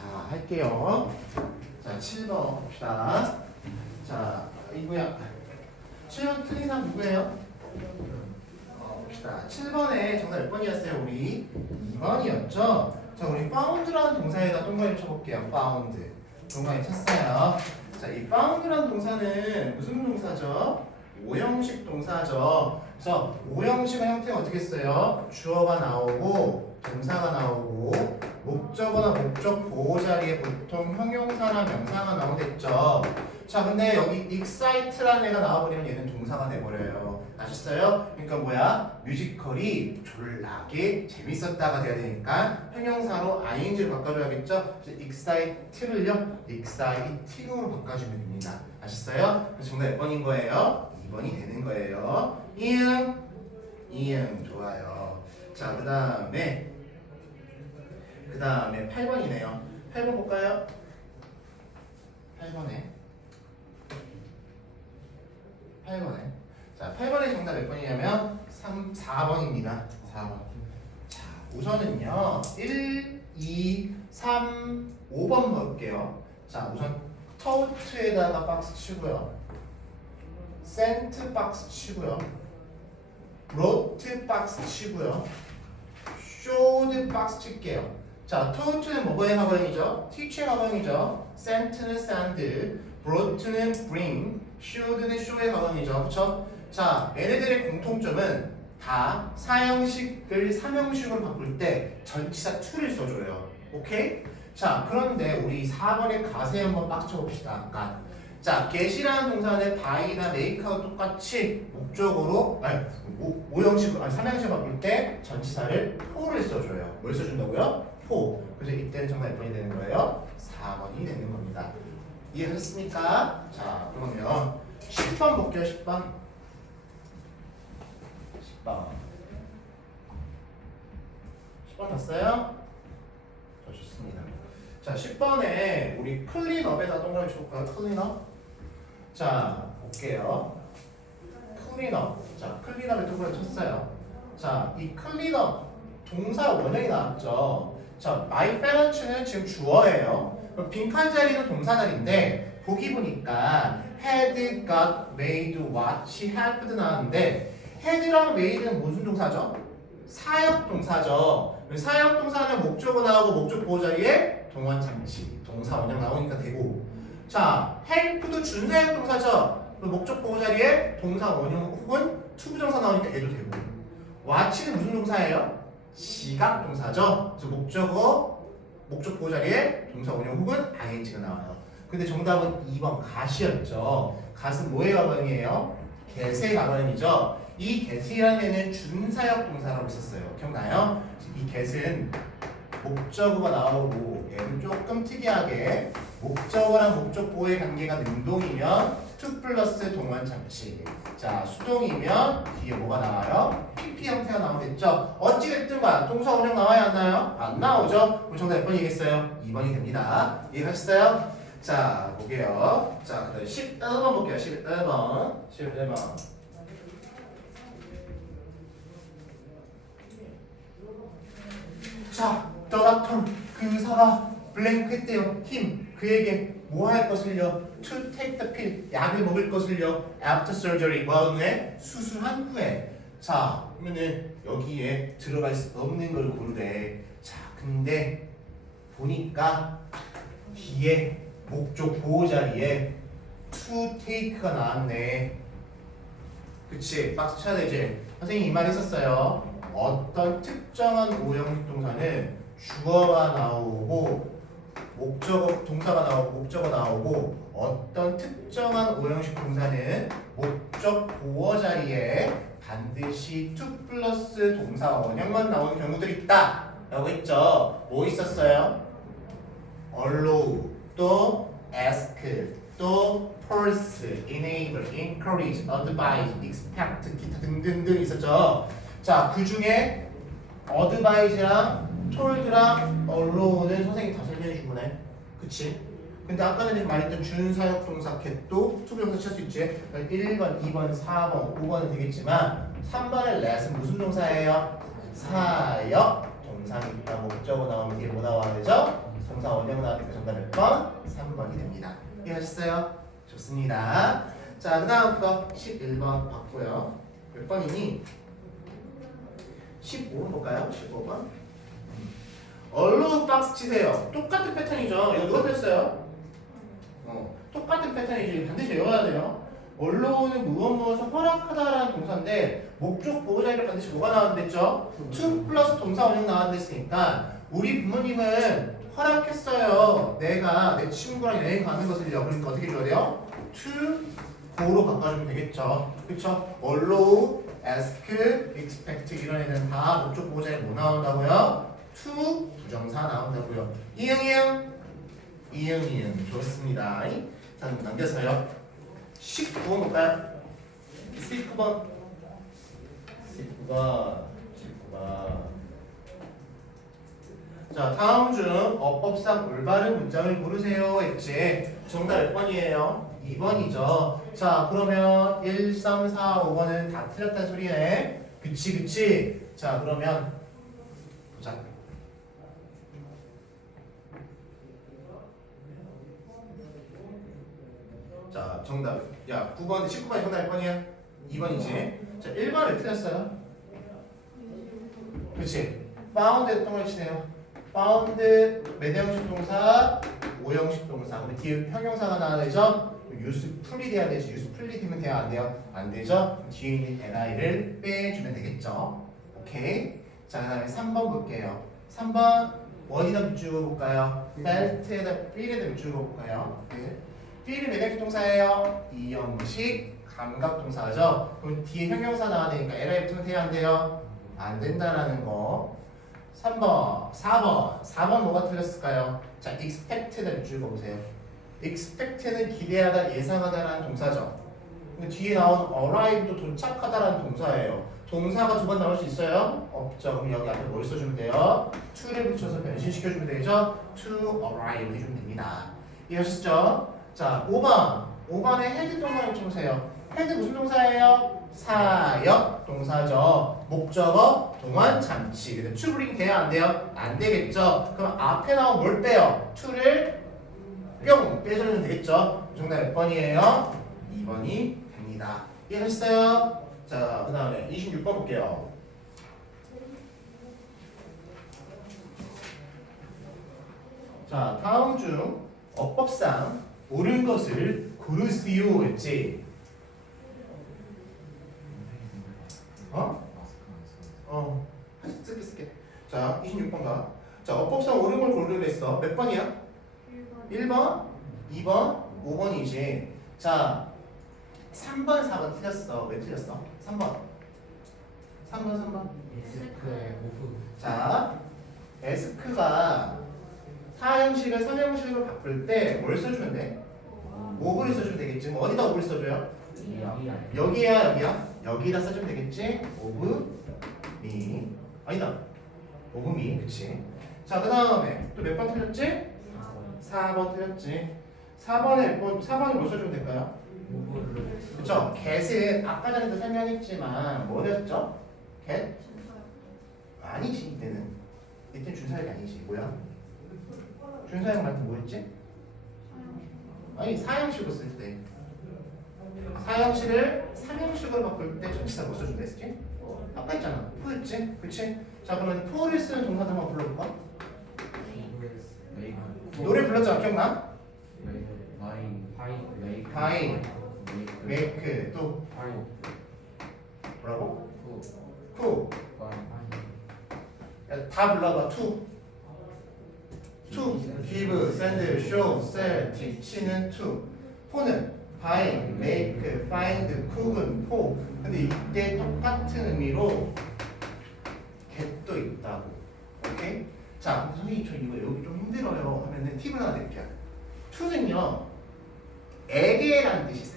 자, 할게요. 자, 7번 봅시다. 자, 이거야. 7번 틀린 사람 누구예요? 어, 봅시다. 7번에 정답 몇 번이었어요, 우리? 2번이었죠? 자, 우리 found라는 동사에다 동그라미 쳐볼게요. found. 동그라미 쳤어요. 자, 이 found라는 동사는 무슨 동사죠? 오형식 동사죠. 그래서 오형식의 형태가 어떻게 써요? 주어가 나오고 동사가 나오고 목적어나 목적 보호 자리에 보통 형용사나 명사가 나오겠죠. 자, 근데 여기 excite라는 애가 나와버리면 얘는 동사가 돼버려요. 아셨어요? 그러니까 뭐야? 뮤지컬이 졸라게 재밌었다가 돼야 되니까 형용사로 ing를 바꿔줘야겠죠? 그래서 excite를요, exciting으로 바꿔주면 됩니다. 아셨어요? 그래서 정답 몇 번인 거예요? 2번이 되는 거예요. 이응, 이응, 좋아요. 자, 그 다음에 그 다음에 8번이네요. 8번 볼까요? 8번에 8번에 자 8번의 정답 몇 번이냐면 3, 4번입니다. 4번. 자 우선은요 1, 2, 3, 5번 볼게요. 자 우선 터트에다가 박스 치고요. 센트 박스 치고요. 로트 박스 치고요. 쇼드 박스 칠게요. 자, 토트는 뭐의 가방이죠? 티치의 가방이죠. 센트는 샌드, 브로트는 bring, 쇼드는 쇼의 가방이죠. 그렇죠? 자, 얘네들의 공통점은 다 사형식을 삼형식으로 바꿀 때 전치사 to를 써줘요. 오케이? 자, 그런데 우리 4번의 가세 한번 빡쳐봅시다. 아까. 자, get이라는 동사는 by나 make하고 똑같이 목적으로 아니 오, 오형식으로 아니 삼형식 바꿀 때 전치사를 for를 써줘요. 뭘 써준다고요? For. 그래서 이때는 정말 몇 번이 되는 거예요? 4번이 되는 겁니다. 이해하셨습니까? 자, 그러면 10번 볼게요. 10번. 10번. 10번 봤어요? 자, 좋습니다. 자, 10번에 우리 클린업에다 동그라미 쳐볼까요? 클린업? 자, 볼게요. 클린업. 자, 클린업에 동그라미 쳤어요. 자, 이 클린업 동사 원형이 나왔죠. 자, my parents는 지금 주어예요. 그럼 빈칸 자리는 동사 자리인데 보기 보니까 had, got, made, watch, helped 나왔는데 had랑 made는 무슨 동사죠? 사역 동사죠. 사역 동사는 목적어 나오고 목적 보호 자리에 동원 장치, 동사 원형 나오니까 되고. 자, help도 준사역 동사죠. 목적 보호 자리에 동사 원형 혹은 투부정사 나오니까 얘도 되고. watch는 무슨 동사예요? 시각 동사죠. 그래서 목적어, 목적 보호 자리에 동사 원형 혹은 ing가 나와요. 근데 정답은 2번 갓이었죠. 갓은 뭐의 가방이에요? get의 가방이죠. 이 get이라는 애는 준사역 동사라고 있었어요. 기억나요? 이 get은 목적어가 나오고 얘는 조금 특이하게 목적어랑 목적 보호의 관계가 능동이면 to 플러스 동원 장치. 자 수동이면 뒤에 뭐가 나와요? PP 형태가 나오겠죠. 어찌됐든 간 동사 원형 나와야 안 나와요? 안 나오죠. 그럼 정답 몇 번이겠어요? 2번이 됩니다. 이해하셨어요? 자 볼게요. 자 그 다음 11번 볼게요. 11번. 11번. 자, 더라턴 그 의사가 블랭크 했대요. 힘 그에게 뭐 할 것을요? To take the pill 약을 먹을 것을요. After surgery 뭐 후에 수술한 후에 자 그러면은 여기에 들어갈 수 없는 걸 고르래. 자 근데 보니까 뒤에 목적 보호 자리에 to take가 나왔네. 그치 박수 쳐야 되지. 선생님 이말 했었어요. 어떤 특정한 오형식 동사는 주어가 나오고 목적어 동사가 나오고 목적어 나오고 어떤 특정한 오형식 동사는 목적 보어 자리에 반드시 to 플러스 동사 원형만 나오는 경우들이 있다. 라고 했죠. 뭐 있었어요? allow 또 ask 또 force, enable, encourage, advise, expect 기타 등등등 있었죠. 자 그 중에 advise랑 told랑 allow는 선생님이 다 설명해 준 거네. 그치? 근데 아까 전에 말했던 준사역 동사 캣도 투부정사 칠 수 있지. 1번, 2번, 4번, 5번은 되겠지만 3번의 let은 무슨 동사예요? 사역 동사니까 목적어 나오면 뒤에 뭐 나와야 되죠? 동사 원형 나왔으니까 정답 몇 번? 3번이 됩니다. 이해하셨어요? 좋습니다. 자, 그 다음 거 11번 봤고요. 몇 번이니? 15번 볼까요? 15번. 얼로 박스 치세요. 똑같은 패턴이죠. 이거 누가 뺐어요? 어, 똑같은 패턴이지. 반드시 외워야 돼요. 언론은 무엇 무엇을 허락하다라는 동사인데 목적 보호자를 반드시 뭐가 나왔댔죠? to 플러스 동사 원형 나왔댔으니까 우리 부모님은 허락했어요. 내가 내 친구랑 여행 가는 것을요. 그러니까 어떻게 줘야 돼요? to go로 바꿔주면 되겠죠. 그쵸? allow, ask, expect 이런 애들은 다 목적 보호자에 뭐 나온다고요? To 부정사 나온다고요. 이응 이응. 이응 이응. 좋습니다. 자 남겨서요. 19번 볼까요? 19번. 19번. 19번. 자 다음 중 어법상 올바른 문장을 고르세요. 했지. 정답 몇 번이에요? 2번이죠. 자 그러면 1, 3, 4, 5번은 다 틀렸다는 소리네 그치 그치. 자 그러면 보자 자 정답. 야 9번 19번이 정답 몇 번이야? 2번이지. 자 1번을 틀렸어요. 그치? found 동을 치네요. found 매대형식 동사 오형식 동사. 우리 뒤에 형용사가 나와야 되죠? usefully 돼야 되지. usefully 되면 돼야 안 돼요? 안 되죠? 뒤에 있는 ni를 빼주면 되겠죠? 오케이. 자 그 다음에 3번 볼게요. 3번 어디다 밑줄 볼까요? belt에다 feel에다 밑줄 볼까요? 네. Feel이 매대형식 동사예요 이형식 감각 동사죠 그럼 뒤에 형용사 나와야 되니까 li 붙으면 돼야 안 된다라는 거 3번, 4번, 4번 뭐가 틀렸을까요? 자, expect를 줄 보세요. expect는 기대하다, 예상하다라는 동사죠. 근데 뒤에 나온 arrive도 도착하다라는 동사예요. 동사가 두 번 나올 수 있어요? 없죠. 그럼 여기 앞에 뭘 써주면 돼요? to를 붙여서 변신시켜주면 되죠? to arrive 해주면 됩니다. 이해하셨죠? 자, 5번. 5번에 head 동사를 쳐보세요. head 무슨 동사예요? 사역 동사죠. 목적어 동안 잠시. 근데 bring 돼요 안 돼요? 안 되겠죠. 그럼 앞에 나온 뭘 빼요? to를 뿅 빼주면 되겠죠. 정답 몇 번이에요? 2번이 됩니다. 이해하셨어요? 자, 그 다음에 26번 볼게요. 자, 다음 중 어법상 옳은 것을 고르시오 했지. 어? 어. 쓸게 쓸게. 자, 26번 가. 자, 어법상 옳은 걸 고르려 했어. 몇 번이야? 1번, 2번, 5번이지. 자, 3번, 4번 틀렸어. 왜 틀렸어? 3번. 3번, 3번. 에스크의 오프 자, 에스크가 사형식을 삼형식으로 바꿀 때 뭘 써주면 돼? 5분을 써주면 되겠지. 뭐 어디다 5분을 써줘요? 여기야, 여기야? 여기다 써주면 되겠지? 5분 미. 아니다. 5분 미. 그치. 자, 그 다음에 또 몇 번 틀렸지? 4번 틀렸지. 4번에 뭐 4번을 뭐 써주면 될까요? 그쵸? get은 아까 전에도 설명했지만 뭐였죠? get? 아니지 이때는 이때 준사역이 아니지 뭐야? 준사역 말고 뭐였지? 아니 사형식으로 쓸 때 사형식을 삼형식으로 바꿀 때 전치사 뭐 써준다 했지? 아까 했잖아 포였지? 그치? 자 그러면 포를 쓰는 동사도 한번 불러볼까? 노래 불렀잖아 기억나? 파인, make 또 뭐라고? to 야, 다 불러봐 to to give, send, show, sell, teach는 to 포는 buy, make, find, cook은 포 근데 이때 똑같은 의미로 get도 있다고 오케이? 자 선생님 저 이거 여기 좀 힘들어요 하면은 팁을 하나 드릴게요 to는요 에게라는 뜻이?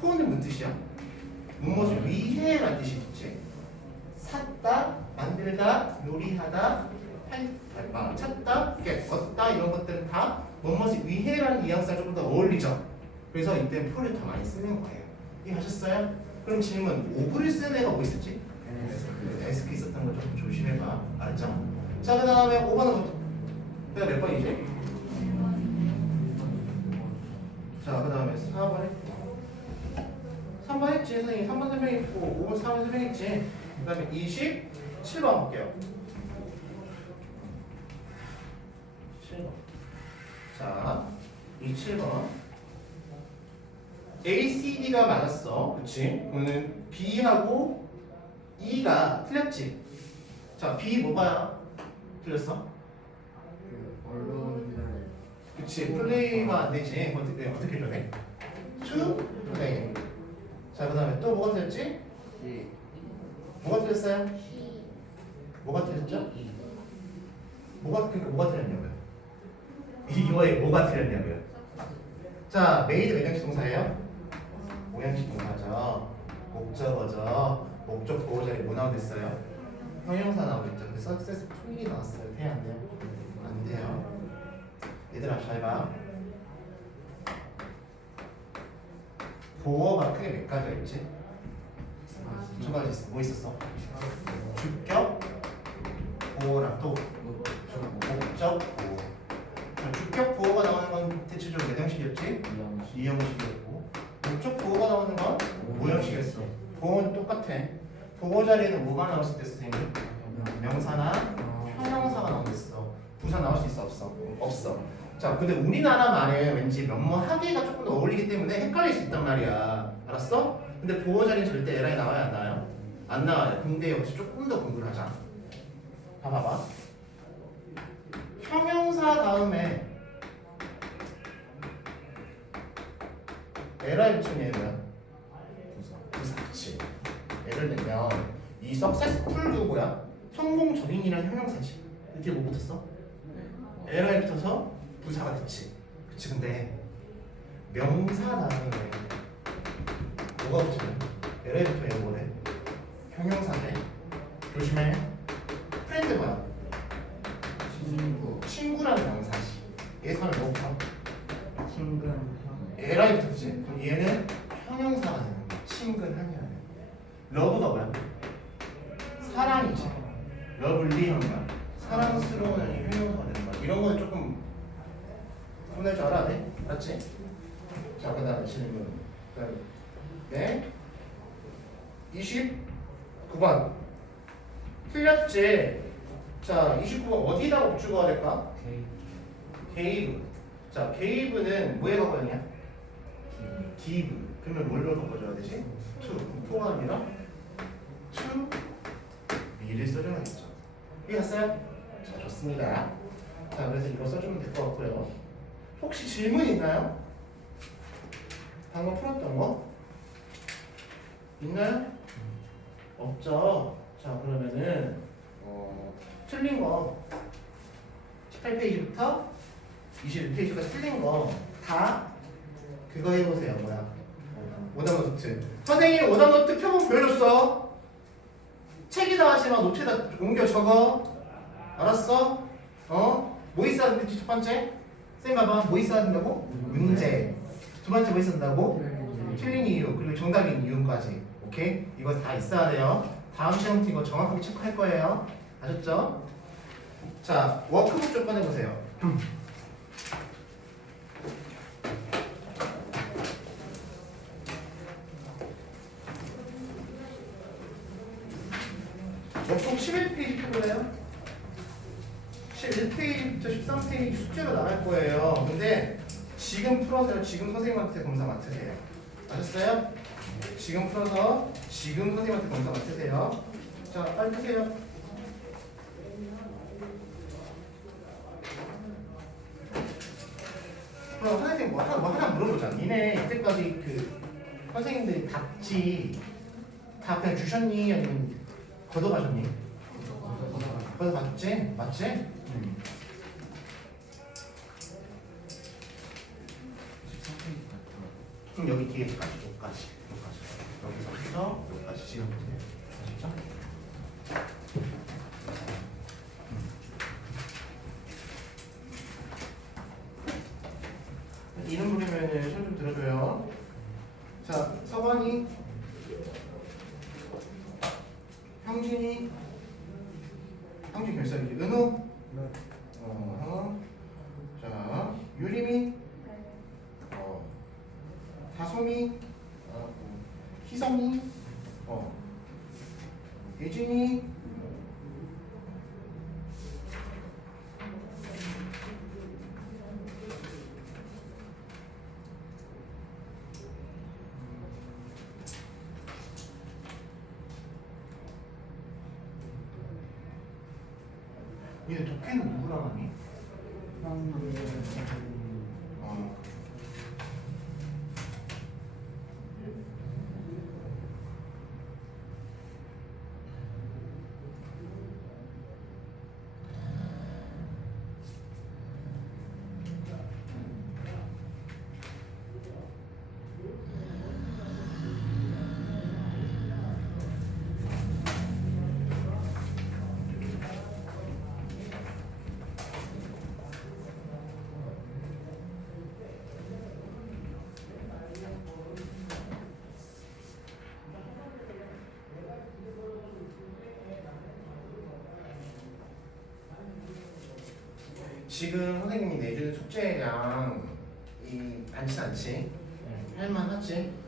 포는 무슨 뜻이야? 무엇을 위해라는 뜻이 있지 샀다, 만들다, 요리하다, 팔, 아, 찾다, 이렇게 얻다 이런 것들은 다 무엇을 위해라는 뉘앙스가 조금 더 어울리죠. 그래서 이때 표를 더 많이 쓰는 거예요. 이해하셨어요? 그럼 질문, 오브를 쓰는 애가 뭐 있었지? 에스크 있었던 거 좀 조심해봐. 알았죠? 자, 그 다음에 5번은 그다음 몇 번이지? 자, 그 다음에 4번 했고 3번 했지, 선생님 3번 설명했고 5번 4번 설명했지 그 다음에 27번 볼게요 7번 자, 27번 ACD가 맞았어 그치? 그러면 B하고 E가 틀렸지 자, B 뭐가야? 틀렸어? 그 언론들 그치 플레이가 안 되지 어떻게 어떻게 해야 돼? to play 자 그 다음에 또 뭐가 틀렸지? 시 뭐가 틀렸어요? 뭐가 틀렸죠? 뭐가 그러니까 뭐가 틀렸냐고요? 이거에 뭐가 틀렸냐고요? 자 메이드 몇 형식 동사예요? 모양식 동사죠 목적어죠 목적 보호 자리 뭐 나오겠어요? 형용사 나오겠죠 근데 successfully 나왔어요 돼야 안 돼요? 안 돼요 얘들아 잘 봐 보어가 크게 몇 가지가 있지? 두 가지 있어 뭐 있었어? 주격 보어랑 또 목적 보호 자, 주격 보호가 나오는 건 대체적으로 몇 형식이었지? 이 형식이었고 목적 보호가 나오는 건오 형식이었어. 보호는 똑같아. 보호 자리에는 뭐가 나왔을 때 선생님? 명사나 형용사가 나오겠어. 부사 나올 수 있어? 없어? 없어. 자 근데 우리나라 말에 왠지 면모 하기가 조금 더 어울리기 때문에 헷갈릴 수 있단 말이야. 알았어? 근데 보호 자리는 절대 에라이 나와요 안 나와요? 안 나와요. 근데 역시 조금 더 공부를 하자. 봐봐봐. 형용사 다음에 에라이 붙이면 얘는 뭐야? 부사 그치 예를 들면 이 successful도 뭐야? 성공적인이라는 형용사지 이렇게 뭐 붙었어? 에라이 붙어서 부사가 됐지 그치 근데 명사 다음에 뭐가 붙으면 에라이 붙으면 얘는 뭐래? 형용사인데 조심해 프렌드 뭐야? 친구 친구라는 명사지 예선을 넣을까? 친근 에라이 붙었지 그럼 얘는 형용사가 되는 거야 친근하냐는 러브가 뭐야? 사랑이지 러블리한 거야 사랑스러운 이 형용사가 되는 거야 이런 거는 조금 보낼 줄 알아야 돼 알았지? 자 그다음에 질문 그다음에 네 29번 틀렸지 자 29번 어디다 목주어가 될까? 게이브 자 게이브는 뭐에 가거든요? give 그러면 뭘로 바꿔줘야 되지? to to가 아니라 to 미를 써줘야겠죠 이해갔어요? 자 좋습니다 자 그래서 이거 써주면 될 것 같고요 혹시 질문 있나요? 방금 풀었던 거? 있나요? 없죠 자 그러면은 어, 틀린 거 18페이지부터 21페이지까지 틀린 거 다 그거 해보세요 뭐야 오답노트 선생님 오답노트 표본 보여줬어 책에다 하지마 노트에다 옮겨 적어 알았어? 어? 뭐 있어야 되지 첫 번째? 쌤 봐봐 뭐 있어야 된다고? 문제 두 번째 뭐 있어야 된다고? 틀린 이유 그리고 정답인 이유까지 오케이? 이거 다 있어야 돼요 다음 시험부터 이거 정확하게 체크할 거예요. 아셨죠? 자 워크북 좀 꺼내보세요. 워크북 11페이지 표고요. 11페이지부터 13페이지 숙제가 나갈 거예요. 근데 지금 풀어서 지금 선생님한테 검사 맡으세요. 아셨어요? 지금 풀어서 지금 선생님한테 검사 맡으세요 자 빨리 푸세요 그럼 선생님 뭐 하나, 뭐 하나 물어보자 니네 이때까지 그 선생님들이 답지 다 그냥 주셨니? 아니면 걷어가셨니? 걷어가셨지? 맞지? 응. 그럼 여기 뒤에까지 여기까지 여기까지 여기서부터 여기까지 지금 아셨죠? 이름 부르면은 손좀 들어줘요. 자, 서건이, 형진이, 형진 몇 살이지? 은우, 네. 어, 소미, 어, 희성이, 어, 예진이, 얘 독해는 누구랑 하니? 어. 지금 선생님이 내주는 숙제량 이 많진 않지? 할만하지? 응. 됐어 그럼.